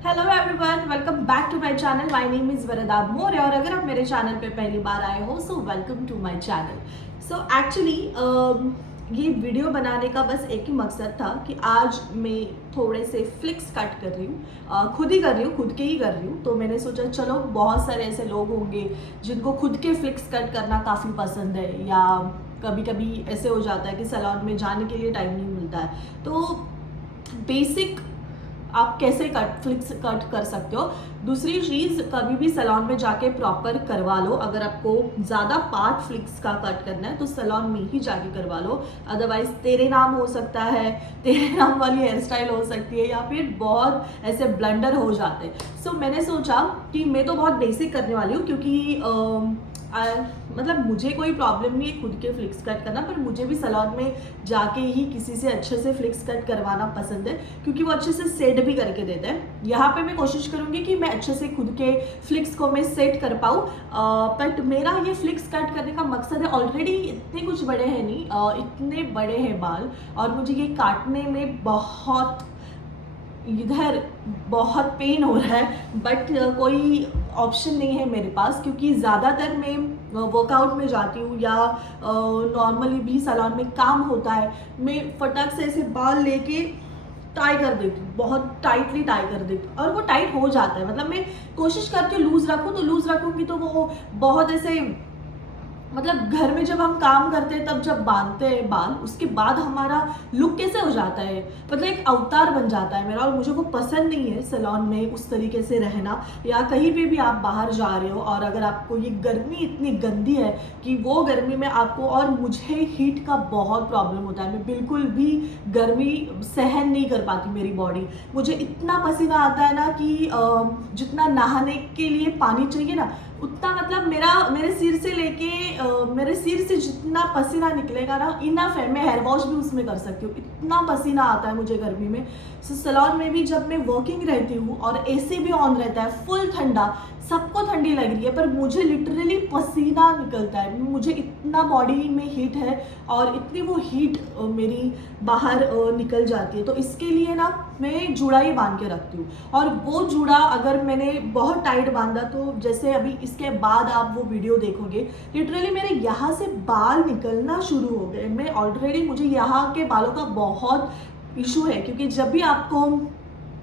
Hello everyone, welcome back to my channel. My name is Varada More और अगर आप मेरे चैनल पे पहली बार आए हो so welcome to my channel. So actually ये वीडियो बनाने का बस एक ही मकसद था कि आज मैं थोड़े से फ्लिक्स कट कर रही हूँ, खुद ही कर रही हूँ, खुद के ही कर रही हूँ। तो मैंने सोचा चलो, बहुत सारे ऐसे लोग होंगे जिनको खुद के फ्लिक्स कट करना काफ़ी पसंद है, या कभी कभी ऐसे हो जाता है कि सैलून में जाने के लिए टाइम नहीं मिलता है। तो बेसिक आप कैसे फ्लिक्स कट कर सकते हो। दूसरी चीज़, कभी भी सैलून में जाके प्रॉपर करवा लो। अगर आपको ज़्यादा पार्ट फ्लिक्स का कट करना है तो सैलून में ही जाके करवा लो। अदरवाइज तेरे नाम हो सकता है, तेरे नाम वाली हेयर स्टाइल हो सकती है, या फिर बहुत ऐसे ब्लंडर हो जाते हैं। सो मैंने सोचा कि मैं तो बहुत बेसिक करने वाली हूँ, क्योंकि मतलब मुझे कोई प्रॉब्लम नहीं है खुद के फ्लिक्स कट करना, पर मुझे भी सैलून में जाके ही किसी से अच्छे से फ्लिक्स कट करवाना पसंद है, क्योंकि वो अच्छे से सेट भी करके देते हैं। यहाँ पे मैं कोशिश करूँगी कि मैं अच्छे से खुद के फ्लिक्स को मैं सेट कर पाऊँ। बट मेरा ये फ्लिक्स कट करने का मकसद है, ऑलरेडी इतने कुछ बड़े हैं नहीं, इतने बड़े हैं बाल, और मुझे ये काटने में बहुत इधर बहुत पेन हो रहा है। बट कोई ऑप्शन नहीं है मेरे पास, क्योंकि ज़्यादातर मैं वर्कआउट में जाती हूँ या नॉर्मली भी सैलून में काम होता है, मैं फटाक से ऐसे बाल लेके टाई कर देती हूँ, बहुत टाइटली टाई कर देती हूँ, और वो टाइट हो जाता है। मतलब मैं कोशिश करके लूज रखूँ, तो लूज रखूँगी तो वो बहुत ऐसे, मतलब घर में जब हम काम करते हैं तब जब बांधते हैं बाल, उसके बाद हमारा लुक कैसे हो जाता है, मतलब एक अवतार बन जाता है मेरा। और मुझे वो पसंद नहीं है सैलून में उस तरीके से रहना, या कहीं पे भी आप बाहर जा रहे हो और अगर आपको ये गर्मी इतनी गंदी है कि वो गर्मी में आपको, और मुझे हीट का बहुत प्रॉब्लम होता है, मैं बिल्कुल भी गर्मी सहन नहीं कर पाती, मेरी बॉडी, मुझे इतना पसीना आता है ना कि जितना नहाने के लिए पानी चाहिए ना, उतना, मतलब मेरे सिर से लेके मेरे सिर से जितना पसीना निकलेगा ना, इनफ है, मैं हेयर वॉश भी उसमें कर सकती हूँ, इतना पसीना आता है मुझे गर्मी में। सो सैलून में भी जब मैं वर्किंग रहती हूँ और एसी भी ऑन रहता है, फुल ठंडा, सबको ठंडी लग रही है, पर मुझे लिटरली पसीना निकलता है, मुझे इतना बॉडी में हीट है, और इतनी वो हीट मेरी बाहर निकल जाती है। तो इसके लिए ना मैं जूड़ा ही बांध के रखती हूँ, और वो जूड़ा अगर मैंने बहुत टाइट बांधा तो जैसे अभी इसके बाद आप वो वीडियो देखोगे, लिटरली मेरे यहाँ से बाल निकलना शुरू हो गए। मैं ऑलरेडी, मुझे यहाँ के बालों का बहुत इशू है, क्योंकि जब भी आपको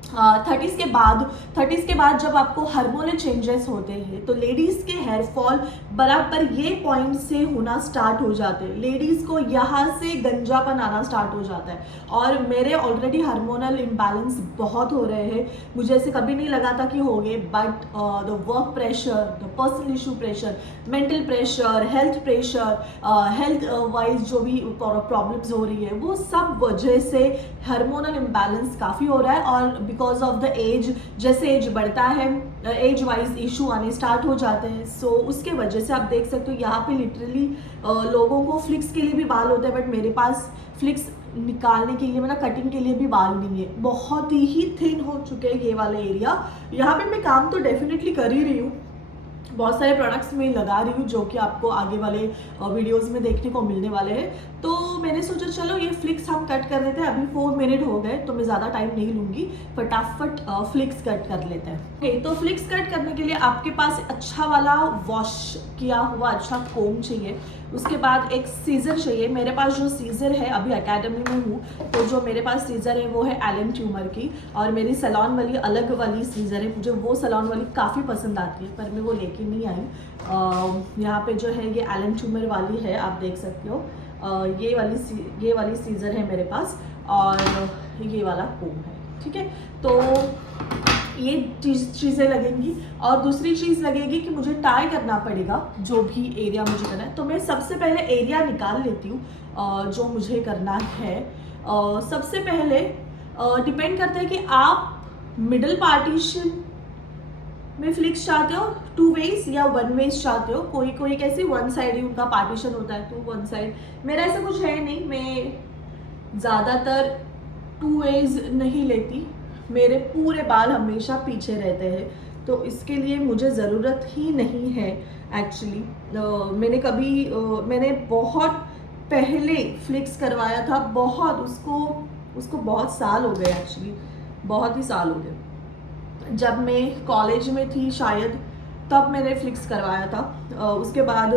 थर्टीज़ के बाद जब आपको हार्मोनल चेंजेस होते हैं तो लेडीज़ के हेयर फॉल बराबर ये पॉइंट से होना स्टार्ट हो जाते हैं, लेडीज़ को यहाँ से गंजापन आना स्टार्ट हो जाता है। और मेरे ऑलरेडी हार्मोनल इम्बैलेंस बहुत हो रहे हैं, मुझे ऐसे कभी नहीं लगा था कि होंगे, but the work pressure, the personal issue pressure, mental pressure, health pressure, health wise जो भी प्रॉब्लम्स हो रही है, वो सब वजह से हार्मोनल इम्बैलेंस काफ़ी हो रहा है। और बिकॉज ऑफ द एज, जैसे एज बढ़ता है एज वाइज इशू आने स्टार्ट हो जाते हैं। सो उसके वजह से आप देख सकते हो यहाँ पे लिटरली लोगों को फ्लिक्स के लिए भी बाल होते हैं, बट मेरे पास फ्लिक्स निकालने के लिए, मतलब कटिंग के लिए भी बाल नहीं है, बहुत ही थिन हो चुके हैं ये वाले एरिया। यहाँ पे मैं काम तो डेफिनेटली कर ही रही हूँ, बहुत सारे प्रोडक्ट्स मैं लगा रही हूँ जो कि आपको आगे वाले वीडियोस में देखने को मिलने वाले हैं। तो मैंने सोचा चलो ये फ्लिक्स हम कट कर लेते हैं। अभी 4 मिनट हो गए तो मैं ज़्यादा टाइम नहीं लूँगी, फटाफट फ्लिक्स कट कर लेते हैं। ओके, तो फ्लिक्स कट करने के लिए आपके पास अच्छा वाला वॉश किया हुआ अच्छा कोम चाहिए, उसके बाद एक सीज़र चाहिए। मेरे पास जो सीज़र है, अभी अकेडमी में हूँ तो जो मेरे पास सीज़र है वो है एलन ट्यूमर की, और मेरी सैलून वाली अलग वाली सीज़र है, मुझे वो सैलून वाली काफ़ी पसंद आती है, पर मैं वो लेके नहीं आई। यहाँ पे जो है ये एलन ट्यूमर वाली है, आप देख सकते हो। ये वाली सीज़र है मेरे पास, और ये वाला कोम है, ठीक है। तो ये चीज़ें लगेंगी, और दूसरी चीज़ लगेगी कि मुझे टाई करना पड़ेगा जो भी एरिया मुझे करना है। तो मैं सबसे पहले एरिया निकाल लेती हूँ जो मुझे करना है। सबसे पहले डिपेंड करता है कि आप मिडल पार्टीशन में फ्लिक्स चाहते हो, 2 वेज या 1 वेज चाहते हो। कोई कोई कैसे 1 साइड ही उनका पार्टीशन होता है, तो 1 साइड। मेरा ऐसा कुछ है नहीं, मैं ज़्यादातर 2 वेज नहीं लेती, मेरे पूरे बाल हमेशा पीछे रहते हैं, तो इसके लिए मुझे ज़रूरत ही नहीं है एक्चुअली। मैंने बहुत पहले फ्लिक्स करवाया था, बहुत उसको बहुत साल हो गए एक्चुअली, बहुत ही साल हो गए। जब मैं कॉलेज में थी शायद, तब मैंने फ्लिक्स करवाया था। उसके बाद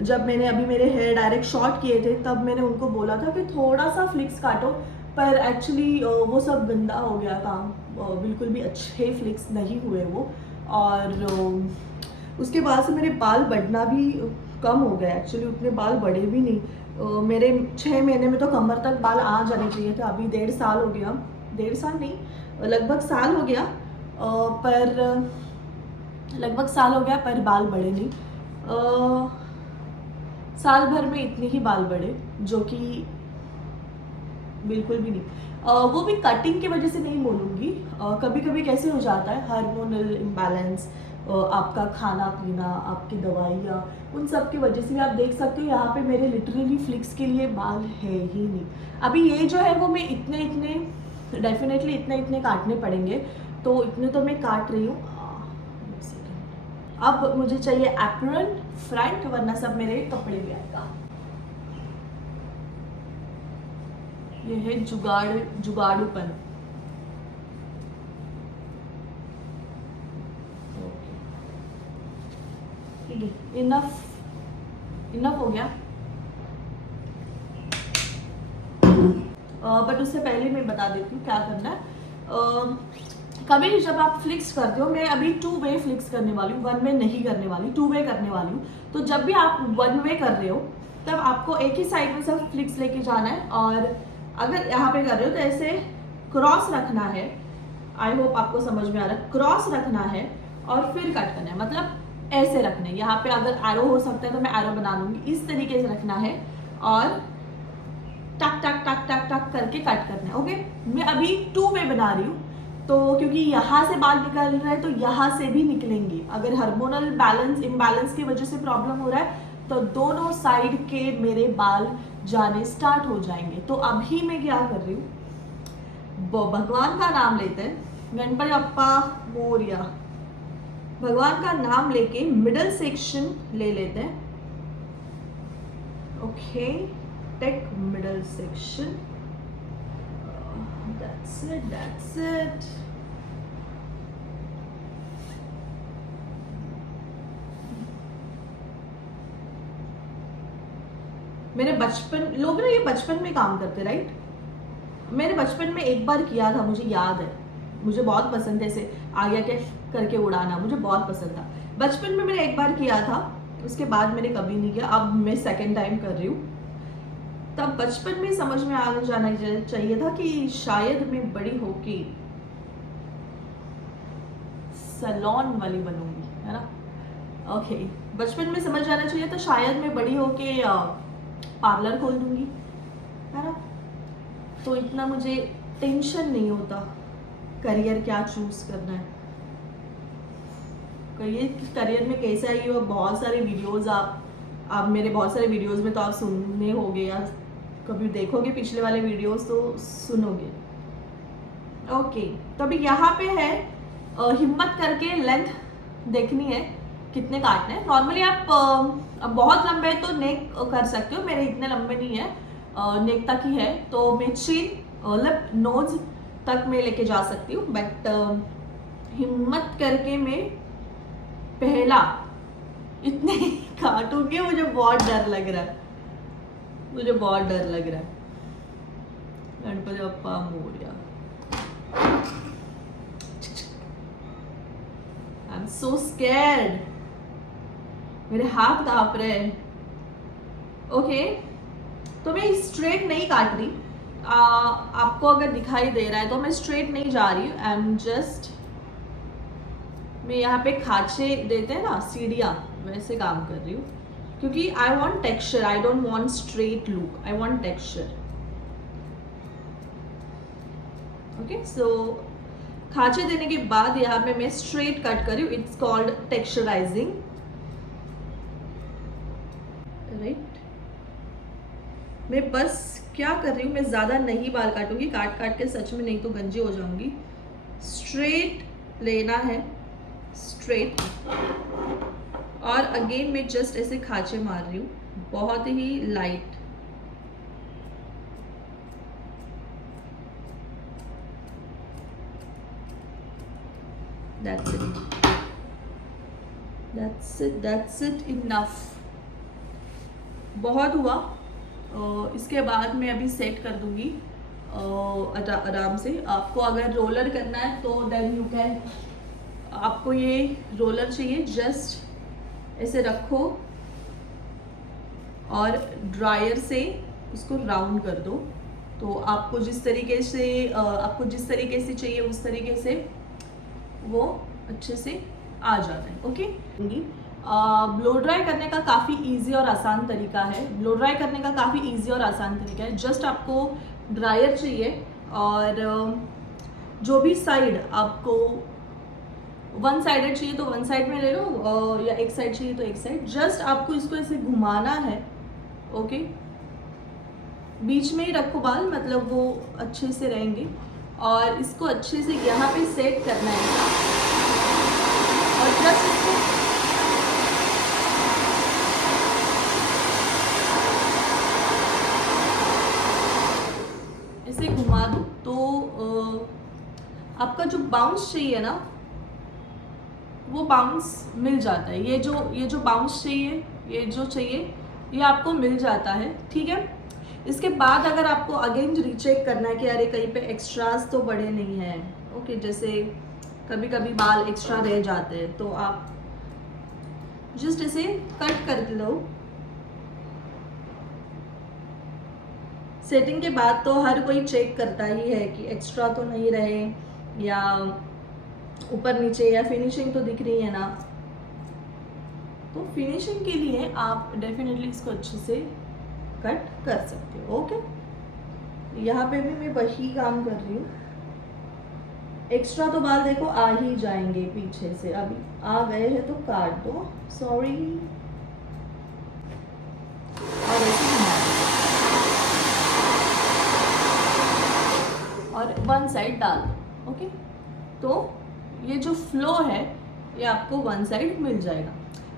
जब मैंने अभी मेरे हेयर डायरेक्ट शॉर्ट किए थे, तब मैंने उनको बोला था कि थोड़ा सा फ्लिक्स काटो, पर एक्चुअली वो सब गंदा हो गया था। बिल्कुल भी अच्छे फ्लिक्स नहीं हुए वो। और उसके बाद से मेरे बाल बढ़ना भी कम हो गया। एक्चुअली उतने बाल बढ़े भी नहीं। मेरे 6 महीने में तो कमर तक बाल आ जाने चाहिए थे। अभी 1.5 साल हो गया, 1.5 साल नहीं, लगभग साल हो गया, पर लगभग साल हो गया पर बाल बढ़े नहीं। साल भर में इतने ही बाल बढ़े, जो कि बिल्कुल भी नहीं। वो भी कटिंग की वजह से नहीं बोलूँगी। कभी कभी कैसे हो जाता है, हार्मोनल इम्बैलेंस, आपका खाना पीना, आपकी दवाइयाँ, उन सब की वजह से भी। आप देख सकते हो यहाँ पे मेरे लिटरली फ्लिक्स के लिए बाल है ही नहीं। अभी ये जो है वो मैं इतने इतने डेफिनेटली इतने इतने काटने पड़ेंगे, तो इतने तो मैं काट रही हूँ। एक सेकंड। अब मुझे चाहिए एप्रन फ्रंट, वरना सब मेरे कपड़े भी आएगा। ये है जुगाड़ूपन। ठीक है, इनफ हो गया। बट उससे पहले मैं बता देती हूँ क्या करना है। कभी जब आप फ्लिक्स करते हो, मैं अभी 2 वे फ्लिक्स करने वाली हूँ, 1 वे नहीं करने वाली, 2 वे करने वाली हूँ। तो जब भी आप 1 वे कर रहे हो, तब आपको एक ही साइड में सिर्फ फ्लिक्स लेके जाना है। और अगर यहाँ पे कर रहे हो तो ऐसे क्रॉस रखना है। आई होप आपको समझ में आ रहा है। क्रॉस रखना है और फिर कट करना है, मतलब ऐसे रखना है। यहाँ पे अगर एरो हो सकता है तो मैं एरो बना लूंगी। इस तरीके से रखना है और टक टक टक टक टक करके कट करना है। ओके, मैं अभी 2 वे बना रही हूँ, तो क्योंकि यहाँ से बाल निकल रहा है तो यहाँ से भी निकलेंगे। अगर हार्मोनल बैलेंस इम्बैलेंस की वजह से प्रॉब्लम हो रहा है, तो दोनों साइड के मेरे बाल जाने स्टार्ट हो जाएंगे। तो अभी मैं क्या कर रही हूँ, भगवान का नाम लेते हैं, गणपति बप्पा मोरया, भगवान का नाम लेके मिडल सेक्शन ले लेते हैं। Okay, take middle section, that's it। मेरे बचपन, लोग ना ये बचपन में काम करते, राइट। मैंने बचपन में एक बार किया था, मुझे याद है। मुझे बहुत पसंद है ऐसे आगे के करके उड़ाना, मुझे बहुत पसंद था। बचपन में मैंने एक बार किया था, उसके बाद मैंने कभी नहीं किया। अब मैं सेकंड टाइम कर रही हूँ। तब बचपन में समझ में आ जाना चाहिए था कि शायद मैं बड़ी होके सैलून वाली बनूंगी, है ना। ओके, बचपन में समझ जाना चाहिए तो शायद मैं बड़ी होके पार्लर खोल दूंगी, है ना। तो इतना मुझे टेंशन नहीं होता करियर क्या चूज करना है। करियर में कैसा ही हो, बहुत सारे वीडियोस आप मेरे बहुत सारे वीडियोस में तो आप सुनने होगे या कभी देखोगे पिछले वाले वीडियोस तो सुनोगे। ओके, तो अभी यहाँ पे है हिम्मत करके लेंथ देखनी है कितने काटने हैं। नॉर्मली आप अब बहुत लंबे है तो नेक कर सकते हो, मेरे इतने लंबे नहीं है, नेक तक ही है। तो मैं चिन लिप नोज तक मैं लेके जा सकती हूँ, बट हिम्मत करके मैं पहला इतने काटूंगी। मुझे बहुत डर लग रहा है, मुझे बहुत डर लग रहा है। Ganpati Bappa Morya. I am so scared, मेरे हाथ कांप रहे हैं। ओके, तो मैं स्ट्रेट नहीं काट रही। आपको अगर दिखाई दे रहा है तो मैं स्ट्रेट नहीं जा रही हूँ। आई एम जस्ट, मैं यहाँ पे खांचे देते हैं ना सीढ़ियाँ, वैसे काम कर रही हूँ, क्योंकि I want texture, I don't want straight look, I want texture. Okay, so खांचे देने के बाद यहाँ पे मैं स्ट्रेट कट कर रही हूँ। It's called texturising, right. मैं बस क्या कर रही हूँ, मैं ज्यादा नहीं बाल काटूंगी, काट काट के सच में नहीं तो गंजी हो जाऊंगी। स्ट्रेट लेना है, स्ट्रेट, और अगेन मैं जस्ट ऐसे खांचे मार रही हूँ, बहुत ही लाइट। that's it enough. बहुत हुआ. इसके बाद मैं अभी सेट कर दूंगी आराम से. आपको अगर रोलर करना है तो देन यू कैन. आपको ये रोलर चाहिए, जस्ट ऐसे रखो और ड्रायर से उसको राउंड कर दो. तो आपको जिस तरीके से चाहिए उस तरीके से वो अच्छे से आ जाता है. ओके. ब्लो ड्राई करने का काफ़ी इजी और आसान तरीका है. जस्ट आपको ड्रायर चाहिए और जो भी साइड आपको वन साइडेड चाहिए तो वन साइड में ले लो, या एक साइड चाहिए तो एक साइड. जस्ट आपको इसको ऐसे घुमाना है. ओके. बीच में ही रखो बाल, मतलब वो अच्छे से रहेंगे. और इसको अच्छे से यहाँ पे सेट करना है और जस्ट इसको ऐसे घुमा दो तो आपका जो बाउंस चाहिए ना वो बाउंस मिल जाता है. ये जो बाउंस चाहिए, ये आपको मिल जाता है. ठीक है. इसके बाद अगर आपको अगेन रीचेक करना है कि अरे कहीं पे एक्स्ट्रास तो बड़े नहीं हैं. ओके. जैसे कभी कभी बाल एक्स्ट्रा रह जाते हैं तो आप जस्ट इसे कट कर लो. सेटिंग के बाद तो हर कोई चेक करता ही है कि एक्स्ट्रा तो नहीं रहे या ऊपर नीचे या फिनिशिंग तो दिख रही है ना. तो फिनिशिंग के लिए आप डेफिनेटली इसको अच्छे से कट कर सकते हो. ओके. यहाँ पे भी मैं वही काम कर रही हूँ. एक्स्ट्रा तो बाल देखो आ ही जाएंगे पीछे से. अभी आ गए हैं तो काट दो. सॉरी. और वन साइड डाल दो. ओके. तो ये जो फ्लो है ये आपको वन साइड मिल जाएगा.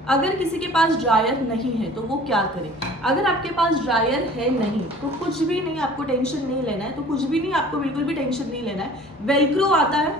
अगर किसी के पास ड्रायर नहीं है तो वो क्या करे. अगर आपके पास ड्रायर है नहीं तो कुछ भी नहीं, आपको टेंशन नहीं लेना है. तो कुछ भी नहीं, आपको बिल्कुल भी टेंशन नहीं लेना है. वेलक्रो आता है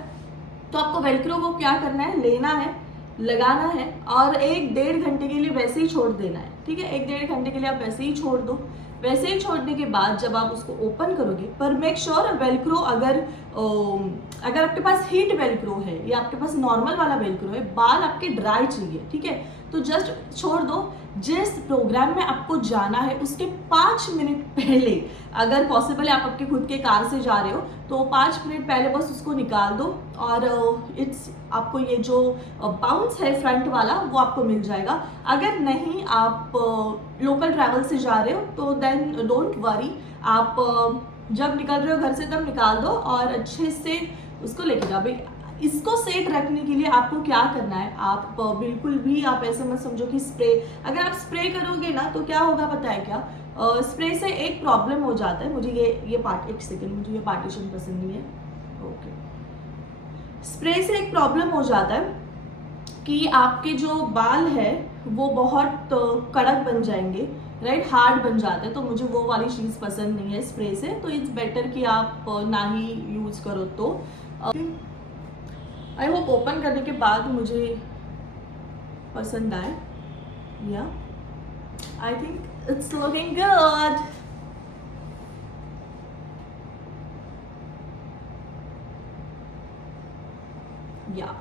तो आपको वेलक्रो को क्या करना है, लेना है, लगाना है और 1-1.5 घंटे के लिए वैसे ही छोड़ देना है. ठीक है. 1-1.5 घंटे के लिए आप वैसे ही छोड़ दो. वैसे ही छोड़ने के बाद जब आप उसको ओपन करोगे, पर मेक श्योर वेलक्रो अगर आपके पास हीट वेलक्रो है या आपके पास नॉर्मल वाला वेलक्रो है, बाल आपके ड्राई चाहिए. ठीक है. तो जस्ट छोड़ दो. जिस प्रोग्राम में आपको जाना है उसके 5 मिनट पहले, अगर पॉसिबल है आप आपके खुद के कार से जा रहे हो तो 5 मिनट पहले बस उसको निकाल दो और आपको ये जो बाउंस है फ्रंट वाला वो आपको मिल जाएगा. अगर नहीं आप लोकल ट्रैवल से जा रहे हो तो देन डोंट वरी. आप जब निकल रहे हो घर से तब निकाल दो और अच्छे से उसको लेके जाओ. भाई इसको सेट रखने के लिए आपको क्या करना है, आप बिल्कुल भी आप ऐसे मत समझो कि स्प्रे, अगर आप स्प्रे करोगे ना तो क्या होगा पता है क्या. स्प्रे से एक प्रॉब्लम हो जाता है. मुझे ये पार्ट, एक सेकेंड, मुझे ये पार्टीशन पसंद नहीं है. ओके. स्प्रे से एक प्रॉब्लम हो जाता है कि आपके जो बाल है वो बहुत कड़क बन जाएंगे, राइट, हार्ड बन जाते हैं. तो मुझे वो वाली चीज़ पसंद नहीं है स्प्रे से. तो इट्स बेटर कि आप ना ही यूज़ करो. तो आई होप ओपन करने के बाद मुझे पसंद आए. या I think it's looking good. या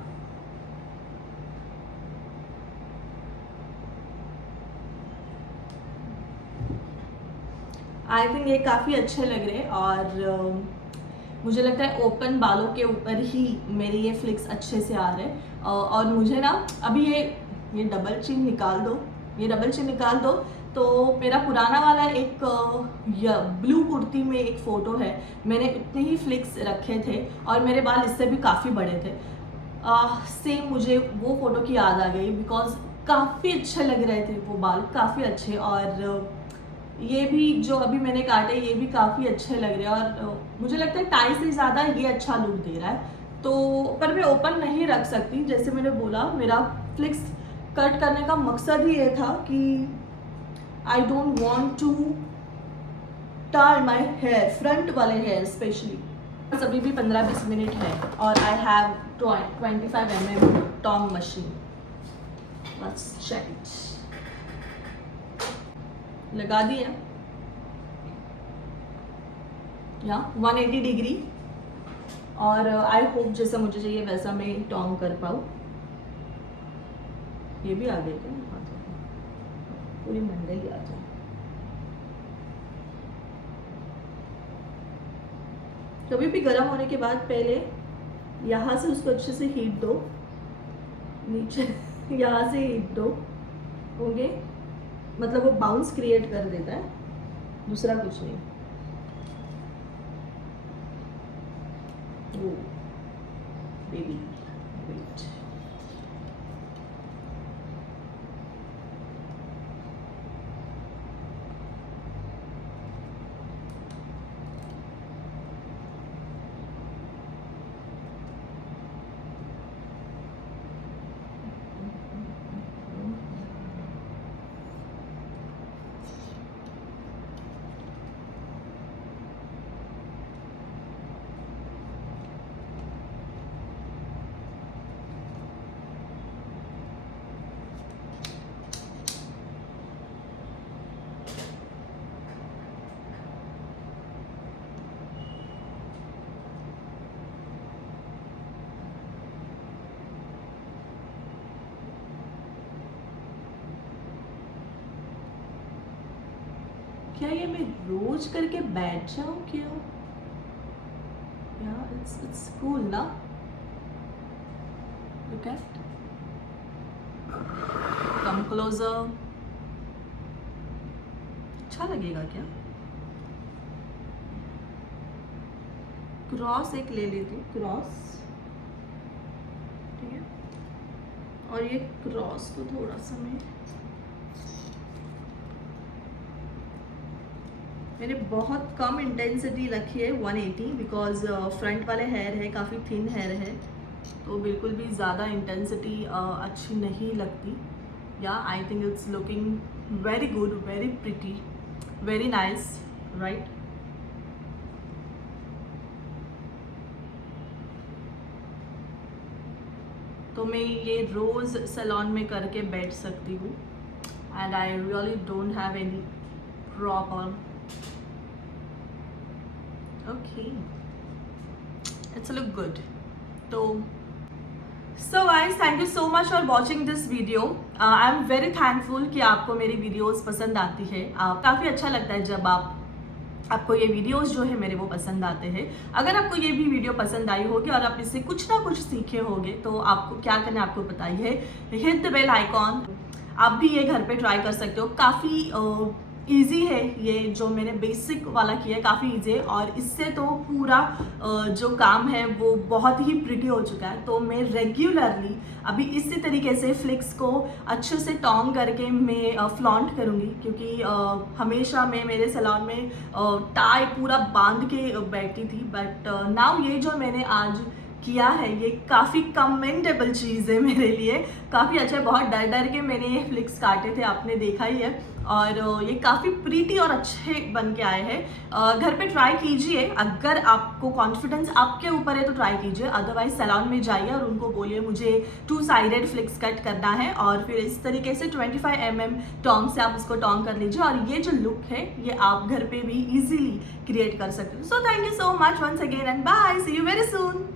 आई थिंक ये काफ़ी अच्छे लग रहे हैं और मुझे लगता है ओपन बालों के ऊपर ही मेरे ये फ्लिक्स अच्छे से आ रहे हैं. और मुझे ना अभी ये डबल चिन निकाल दो. तो मेरा पुराना वाला एक ब्लू कुर्ती में एक फ़ोटो है, मैंने इतने ही फ्लिक्स रखे थे और मेरे बाल इससे भी काफ़ी बड़े थे. सेम मुझे वो फ़ोटो की याद आ गई बिकॉज काफ़ी अच्छे लग रहे थे वो बाल, काफ़ी अच्छे. और ये भी जो अभी मैंने काटे ये भी काफ़ी अच्छे लग रहे हैं और मुझे लगता है टाई से ज़्यादा ये अच्छा लुक दे रहा है. तो पर मैं ओपन नहीं रख सकती. जैसे मैंने बोला मेरा फ्लिक्स कट करने का मकसद ही ये था कि I don't want to tie my hair, front वाले हेयर स्पेशली. बस अभी भी 15-20 मिनट है और I have 25 mm tong machine. Let's check it. लगा दिया या 180 डिग्री, और आई होप जैसा मुझे चाहिए वैसा मैं टॉन्ग कर पाऊँ। ये भी आ गया क्या? पूरी मंडली आ जाए। कभी भी गर्म होने के बाद पहले यहाँ से उसको अच्छे से हीट दो, नीचे यहाँ से हीट दो, ओके? मतलब वो बाउंस क्रिएट कर देता है, दूसरा कुछ नहीं। ओ बेबी वेट, क्या ये मैं रोज करके बैठ जाऊं क्या? या इट्स कूल ना? Look at, come closer. अच्छा लगेगा क्या? क्रॉस एक ले लेती हूँ, क्रॉस, ठीक है? और ये क्रॉस को थोड़ा सा मैंने बहुत कम इंटेंसिटी रखी है 180, बिकॉज फ्रंट वाले हेयर है, काफ़ी थिन हेयर है, तो बिल्कुल भी ज़्यादा इंटेंसिटी अच्छी नहीं लगती। या I think it's looking very good, very pretty, very nice, right? तो मैं ये रोज़ सैलून में करके बैठ सकती हूँ, and I really don't have any problem. Okay, it's look good. तो so guys, thank you so much for watching this video. I am very thankful कि आपको मेरी वीडियोस पसंद आती है। काफ़ी अच्छा लगता है जब आपको ये वीडियोस जो है मेरे वो पसंद आते हैं। अगर आपको ये भी वीडियो पसंद आई होगी और आप इससे कुछ ना कुछ सीखे होंगे, तो आपको क्या करना है आपको बताइए, हिट द बेल आइकॉन। आप भी ये घर पे ट्राई कर सकते हो, काफ़ी ईजी है। ये जो मैंने बेसिक वाला किया है काफ़ी ईजी है, और इससे तो पूरा जो काम है वो बहुत ही प्रिटी हो चुका है। तो मैं रेगुलरली अभी इसी तरीके से फ्लिक्स को अच्छे से टॉन्ग करके मैं फ्लॉन्ट करूँगी, क्योंकि हमेशा मैं मेरे सैलून में टाई पूरा बांध के बैठती थी। बट नाउ ये जो मैंने आज किया है ये काफ़ी कमेंडेबल चीज़ है मेरे लिए, काफ़ी अच्छा है। बहुत डर डर के मैंने ये फ्लिक्स काटे थे, आपने देखा ही है, और ये काफ़ी प्रीटी और अच्छे बन के आए हैं। घर पे ट्राई कीजिए, अगर आपको कॉन्फिडेंस आपके ऊपर है तो ट्राई कीजिए, अदरवाइज सैलून में जाइए और उनको बोलिए मुझे 2 साइडेड फ्लिक्स कट करना है, और फिर इस तरीके से 25 mm टॉन्ग से आप इसको टॉन्ग कर लीजिए, और ये जो लुक है ये आप घर पे भी इजीली क्रिएट कर सकते हो। So thank you so much once again, and bye, see you very soon.